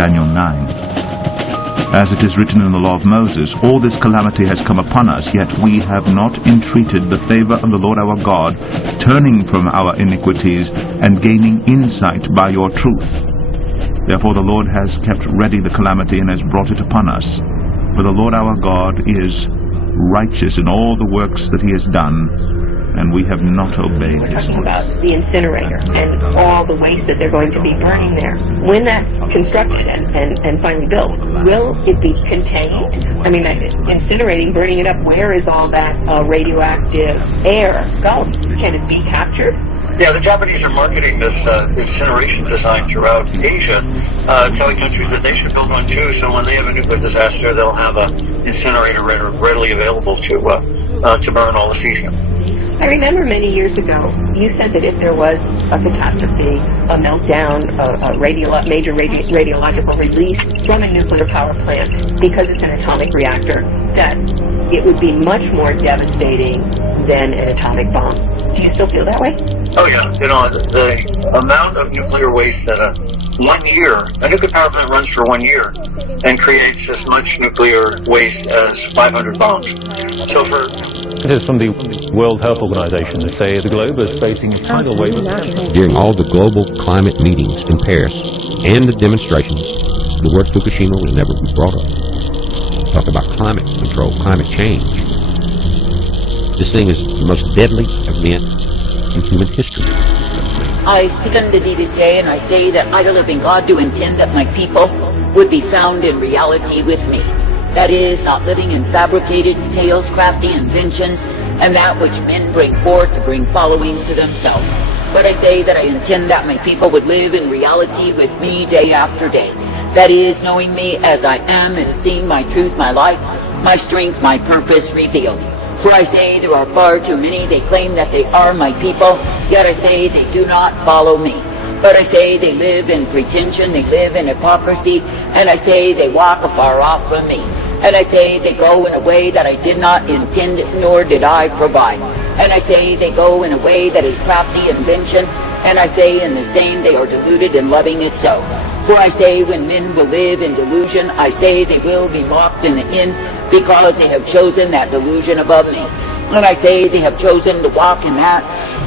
Daniel 9. As it is written in the law of Moses, all this calamity has come upon us, yet we have not entreated the favor of the Lord our God, turning from our iniquities and gaining insight by your truth. Therefore the Lord has kept ready the calamity and has brought it upon us. For the Lord our God is righteous in all the works that he has done, and we have not obeyed his talking orders. about the incinerator and all the waste that they're going to be burning there. When that's constructed and finally built, will it be contained? I mean, incinerating, burning it up, where is all that radioactive air going? Can it be captured? Yeah, the Japanese are marketing this incineration design throughout Asia, telling countries that they should build one too, so when they have a nuclear disaster, they'll have an incinerator readily available to burn all the cesium. I remember many years ago, you said that if there was a catastrophe, a meltdown, a major radiological release from a nuclear power plant, because it's an atomic reactor, that it would be much more devastating than an atomic bomb. Do you still feel that way? Oh yeah, the amount of nuclear waste that a nuclear power plant runs for 1 year and creates as much nuclear waste as 500 bombs. So Scientists from the World Health Organization say the globe is facing a tidal wave of cancer. During all the global climate meetings in Paris and the demonstrations, the word Fukushima was never brought up. Talk about climate control, climate change. This thing is the most deadly event in human history. I speak unto thee this day, and I say that I, the living God, do intend that my people would be found in reality with me. That is, not living in fabricated tales, crafty inventions, and that which men bring forth to bring followings to themselves. But I say that I intend that my people would live in reality with me day after day. That is, knowing me as I am and seeing my truth, my light, my strength, my purpose revealed. For I say there are far too many, they claim that they are my people, yet I say they do not follow me. But I say they live in pretension, they live in hypocrisy, and I say they walk afar off from me. And I say they go in a way that I did not intend, nor did I provide. And I say they go in a way that is crafty invention, and I say in the same they are deluded in loving it so. For I say when men will live in delusion, I say they will be mocked in the end, because they have chosen that delusion above me. And I say they have chosen to walk in that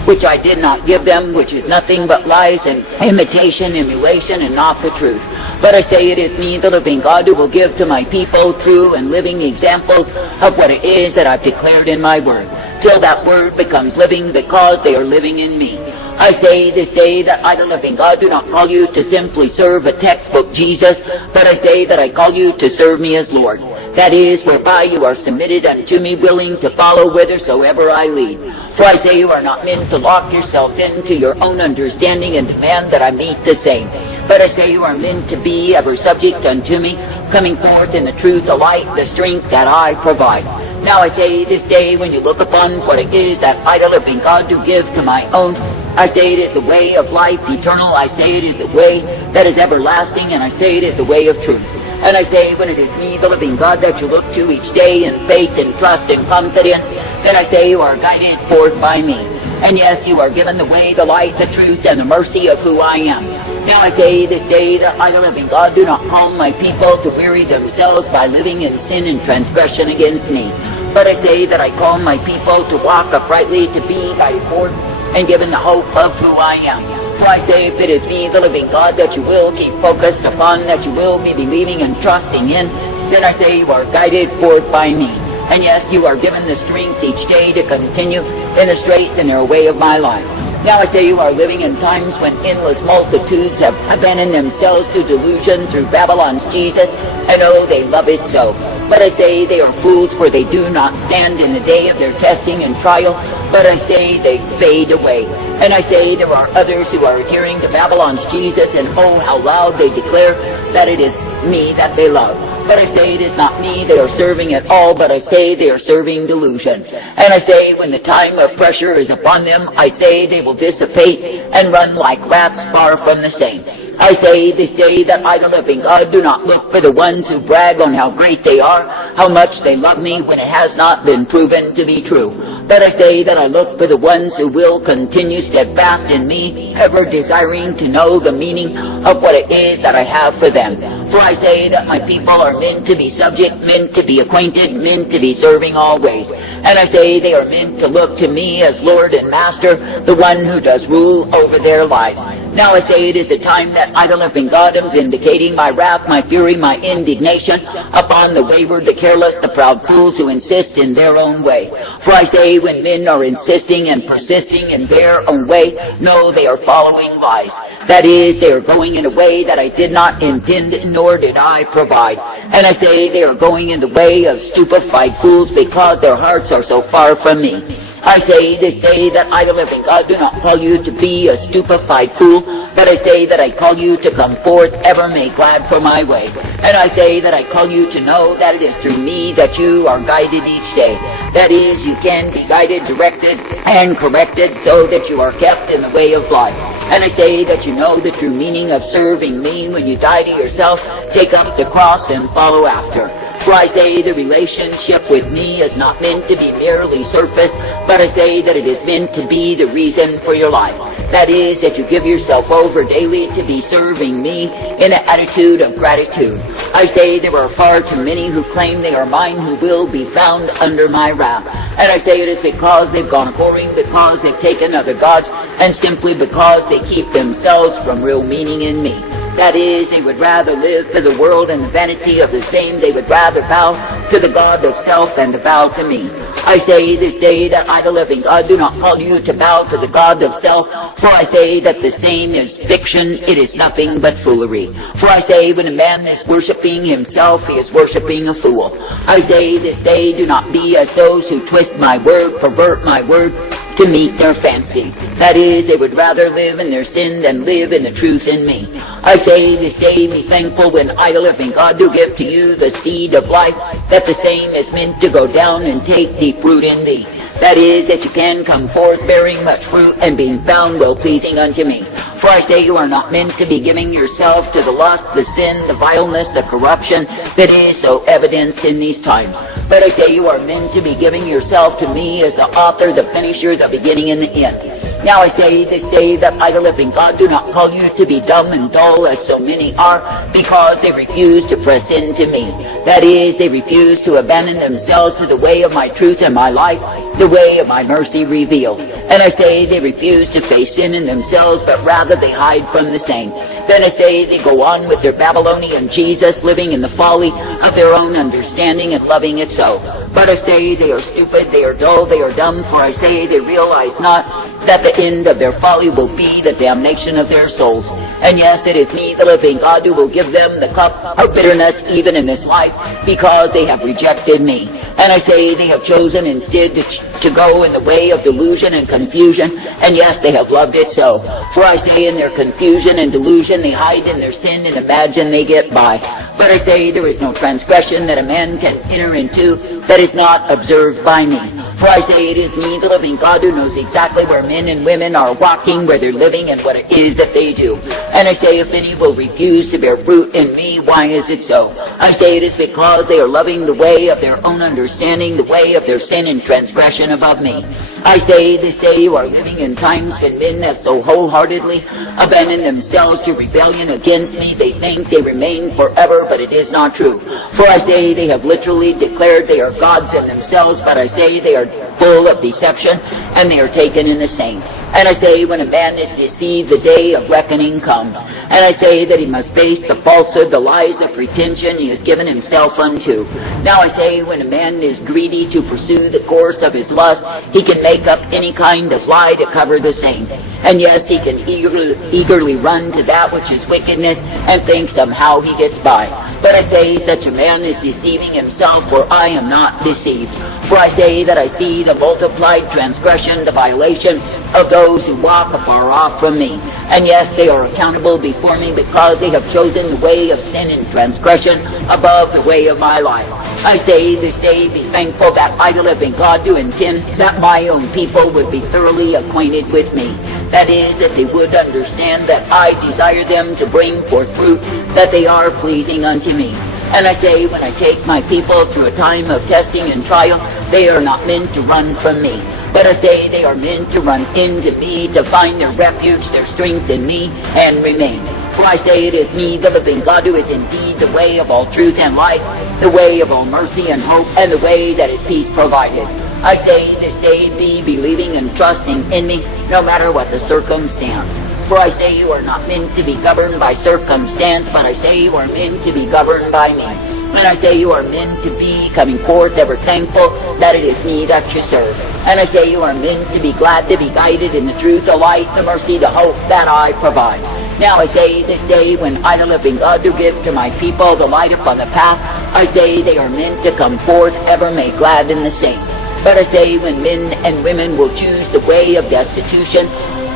which I did not give them, which is nothing but lies and imitation, emulation, and not the truth. But I say it is me, the living God, who will give to my people true and living examples of what it is that I've declared in my word, till that word becomes living because they are living in me. I say this day that I, the living God, do not call you to simply serve a textbook Jesus, but I say that I call you to serve me as Lord. That is, whereby you are submitted unto me, willing to follow whithersoever I lead. For I say you are not meant to lock yourselves into your own understanding and demand that I meet the same. But I say you are meant to be ever subject unto me, coming forth in the truth, the light, the strength that I provide. Now I say this day, when you look upon what it is that I, the living God, do give to my own, I say it is the way of life eternal, I say it is the way that is everlasting, and I say it is the way of truth. And I say when it is me, the living God, that you look to each day in faith and trust and confidence, then I say you are guided forth by me. And yes, you are given the way, the light, the truth, and the mercy of who I am. Now I say this day that I, the living God, do not call my people to weary themselves by living in sin and transgression against me. But I say that I call my people to walk uprightly, to be guided forth, and given the hope of who I am. For I say, if it is me, the living God, that you will keep focused upon, that you will be believing and trusting in, then I say you are guided forth by me. And yes, you are given the strength each day to continue in the straight and narrow way of my life. Now I say you are living in times when endless multitudes have abandoned themselves to delusion through Babylon's Jesus, and oh, they love it so. But I say they are fools, for they do not stand in the day of their testing and trial, but I say they fade away. And I say there are others who are adhering to Babylon's Jesus, and oh, how loud they declare that it is me that they love. But I say it is not me they are serving at all, but I say they are serving delusion. And I say when the time of pressure is upon them, I say they will dissipate and run like rats far from the same. I say this day that I, the living God, do not look for the ones who brag on how great they are, how much they love me, when it has not been proven to be true. But I say that I look for the ones who will continue steadfast in me, ever desiring to know the meaning of what it is that I have for them. For I say that my people are meant to be subject, meant to be acquainted, meant to be serving always. And I say they are meant to look to me as Lord and Master, the one who does rule over their lives. Now I say it is a time that I, the living God, am vindicating my wrath, my fury, my indignation upon the wayward, the careless, the proud fools who insist in their own way. For I say when men are insisting and persisting in their own way, no, they are following lies. That is, they are going in a way that I did not intend, nor did I provide. And I say they are going in the way of stupefied fools because their hearts are so far from me. I say this day that I, the living God, do not call you to be a stupefied fool, but I say that I call you to come forth ever made glad for my way. And I say that I call you to know that it is through me that you are guided each day. That is, you can be guided, directed, and corrected so that you are kept in the way of life. And I say that you know the true meaning of serving me when you die to yourself, take up the cross, and follow after. For I say the relationship with me is not meant to be merely surface, but I say that it is meant to be the reason for your life. That is, that you give yourself over daily to be serving me in an attitude of gratitude. I say there are far too many who claim they are mine who will be found under my wrath. And I say it is because they've gone whoring, because they've taken other gods, and simply because they keep themselves from real meaning in me. That is, they would rather live for the world and the vanity of the same. They would rather bow to the God of self than to bow to me. I say this day that I, the living God, do not call you to bow to the God of self, for I say that the same is fiction, it is nothing but foolery. For I say when a man is worshipping himself, he is worshipping a fool. I say this day do not be as those who twist my word, pervert my word, to meet their fancy. That is, they would rather live in their sin than live in the truth in me. I say this day be thankful when I, the living God, do give to you the seed of life, that the same is meant to go down and take deep root in thee. That is, that you can come forth bearing much fruit and being found well-pleasing unto me. For I say you are not meant to be giving yourself to the lust, the sin, the vileness, the corruption that is so evident in these times. But I say you are meant to be giving yourself to me as the author, the finisher, the beginning and the end. Now I say this day that I, the living God, do not call you to be dumb and dull as so many are, because they refuse to press into me. That is, they refuse to abandon themselves to the way of my truth and my life, the way of my mercy revealed. And I say they refuse to face sin in themselves, but rather they hide from the same. Then I say they go on with their Babylonian Jesus, living in the folly of their own understanding and loving it so. But I say they are stupid, they are dull, they are dumb, for I say they realize not that the end of their folly will be the damnation of their souls. And yes, it is me, the living God, who will give them the cup of bitterness even in this life, because they have rejected me. And I say they have chosen instead to go in the way of delusion and confusion, and yes, they have loved it so. For I say in their confusion and delusion they hide in their sin and imagine they get by. But I say there is no transgression that a man can enter into that is not observed by me. For I say it is me, the living God, who knows exactly where men and women are walking, where they're living, and what it is that they do. And I say if any will refuse to bear fruit in me, why is it so? I say it is because they are loving the way of their own understanding, the way of their sin and transgression above me. I say this day you are living in times when men have so wholeheartedly abandoned themselves to rebellion against me, they think they remain forever, but it is not true. For I say they have literally declared they are gods in themselves, but I say they are full of deception, and they are taken in the same. And I say when a man is deceived, the day of reckoning comes. And I say that he must face the falsehood, the lies, the pretension he has given himself unto. Now I say when a man is greedy to pursue the course of his lust, he can make up any kind of lie to cover the same. And yes, he can eagerly run to that which is wickedness and think somehow he gets by. But I say such a man is deceiving himself, for I am not deceived. For I say that I see the multiplied transgression, the violation of those who walk afar off from me. And yes, they are accountable before me because they have chosen the way of sin and transgression above the way of my life. I say this day be thankful that I, the living God, do intend that my own people would be thoroughly acquainted with me. That is, that they would understand that I desire them to bring forth fruit, that they are pleasing unto me. And I say, when I take my people through a time of testing and trial, they are not meant to run from me. But I say they are meant to run into me, to find their refuge, their strength in me, and remain. For I say it is me, the living God, who is indeed the way of all truth and light, the way of all mercy and hope, and the way that is peace provided. I say this day be believing and trusting in me, no matter what the circumstance. For I say you are not meant to be governed by circumstance, but I say you are meant to be governed by me. And I say you are meant to be coming forth ever thankful that it is me that you serve. And I say you are meant to be glad to be guided in the truth, the light, the mercy, the hope that I provide. Now I say this day when I, the living God, do give to my people the light upon the path, I say they are meant to come forth ever made glad in the same. But I say when men and women will choose the way of destitution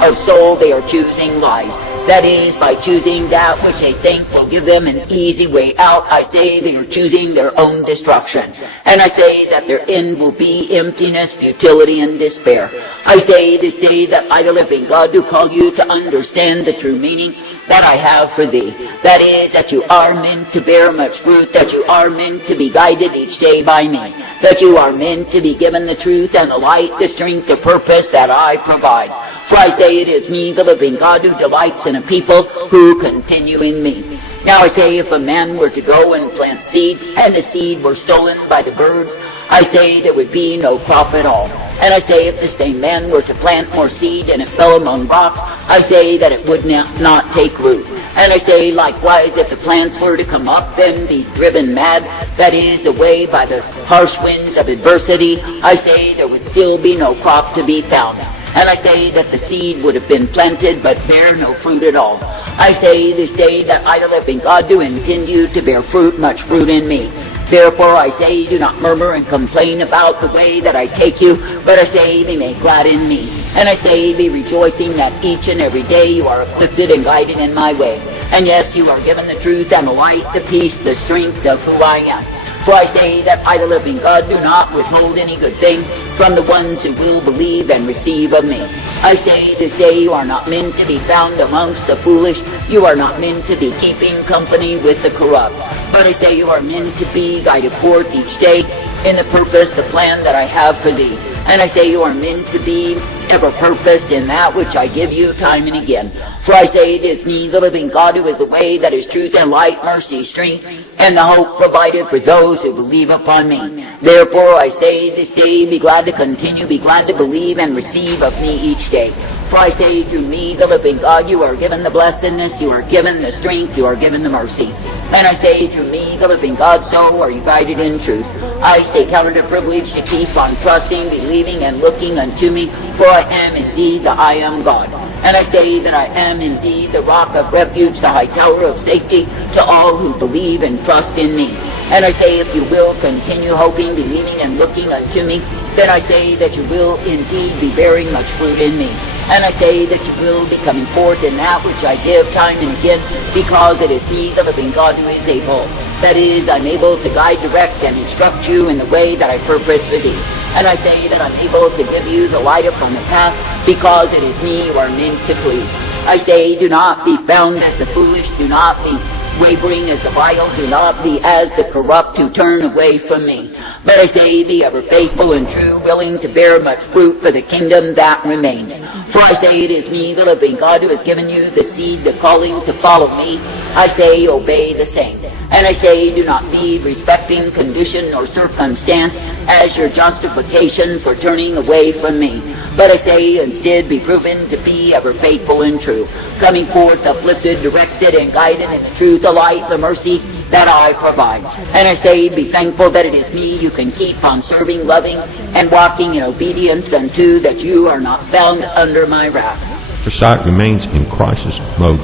of soul, they are choosing lies. That is, by choosing that which they think will give them an easy way out, I say they are choosing their own destruction. And I say that their end will be emptiness, futility, and despair. I say this day that I, the living God, do call you to understand the true meaning that I have for thee. That is, that you are meant to bear much fruit, that you are meant to be guided each day by me, that you are meant to be given the truth and the light, the strength, the purpose that I provide. For I say it is me, the living God, who delights in a people who continue in me. Now I say if a man were to go and plant seed, and the seed were stolen by the birds, I say there would be no crop at all. And I say if the same man were to plant more seed and it fell among rocks, I say that it would not take root. And I say likewise, if the plants were to come up and be driven mad, that is, away by the harsh winds of adversity, I say there would still be no crop to be found. And I say that the seed would have been planted, but bear no fruit at all. I say this day that I, the living God, do intend you to bear fruit, much fruit in me. Therefore I say, do not murmur and complain about the way that I take you, but I say, be made glad in me. And I say, be rejoicing that each and every day you are uplifted and guided in my way. And yes, you are given the truth and the light, the peace, the strength of who I am. For I say that I, the living God, do not withhold any good thing from the ones who will believe and receive of me. I say this day you are not meant to be found amongst the foolish, you are not meant to be keeping company with the corrupt. But I say you are meant to be guided forth each day in the purpose, the plan that I have for thee. And I say you are meant to be ever purposed in that which I give you time and again. For I say it is me, the living God, who is the way, that is truth and light, mercy, strength, and the hope provided for those who believe upon me. Therefore I say this day, be glad to continue, be glad to believe and receive of me each day. For I say through me, the living God, you are given the blessedness, you are given the strength, you are given the mercy. And I say through me, the living God, so are you guided in truth. I say count it a privilege to keep on trusting, believing, and looking unto me, for I am indeed the I am God. And I say that I am indeed the rock of refuge, the high tower of safety to all who believe and trust in me. And I say if you will continue hoping, believing, and looking unto me, then I say that you will indeed be bearing much fruit in me. And I say that you will be coming forth in that which I give time and again, because it is me, the living God, who is able. That is, I'm able to guide, direct, and instruct you in the way that I purpose for thee. And I say that I'm able to give you the light upon the path, because it is me you are meant to please. I say, do not be found as the foolish, do not be wavering as the vile, do not be as the corrupt who turn away from me. But I say, be ever faithful and true, willing to bear much fruit for the kingdom that remains. For I say, it is me, the living God, who has given you the seed, the calling to follow me. I say, obey the same. And I say, do not be respecting condition or circumstance as your justification for turning away from me. But I say, instead, be proven to be ever faithful and true, coming forth uplifted, directed, and guided in the truth, the light, the mercy that I provide. And I say, be thankful that it is me you can keep on serving, loving, and walking in obedience unto, that you are not found under my wrath. Your sight remains in crisis mode,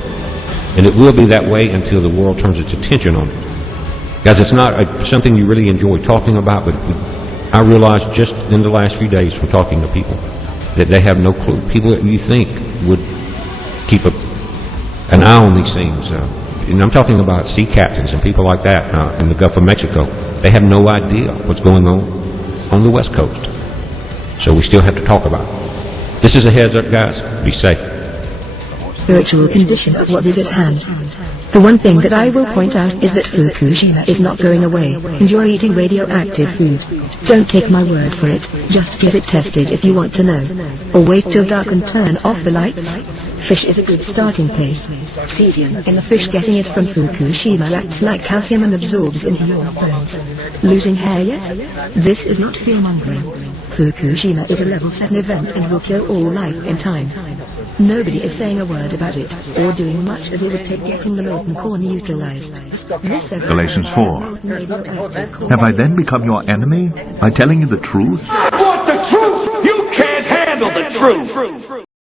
and it will be that way until the world turns its attention on it. Guys, it's not something you really enjoy talking about, but I realized just in the last few days from talking to people that they have no clue. People that you think would keep an eye on these things. And I'm talking about sea captains and people like that in the Gulf of Mexico. They have no idea what's going on the West Coast. So we still have to talk about it. This is a heads up, guys. Be safe. spiritual condition of what is at hand. The one thing that I will point out is that Fukushima is not going away, and you're eating radioactive food. Don't take my word for it, just get it tested if you want to know. Or wait till dark and turn off the lights. Fish is a good starting place. Cesium in the fish getting it from Fukushima acts like calcium and absorbs into your bones. Losing hair yet? This is not fear-mongering. Fukushima is a level 7 event and will kill all life in time. Nobody is saying a word about it, or doing much as it would take getting the molten core neutralized. Galatians 4. Have I then become your enemy by telling you the truth? What, the truth? You can't handle the truth!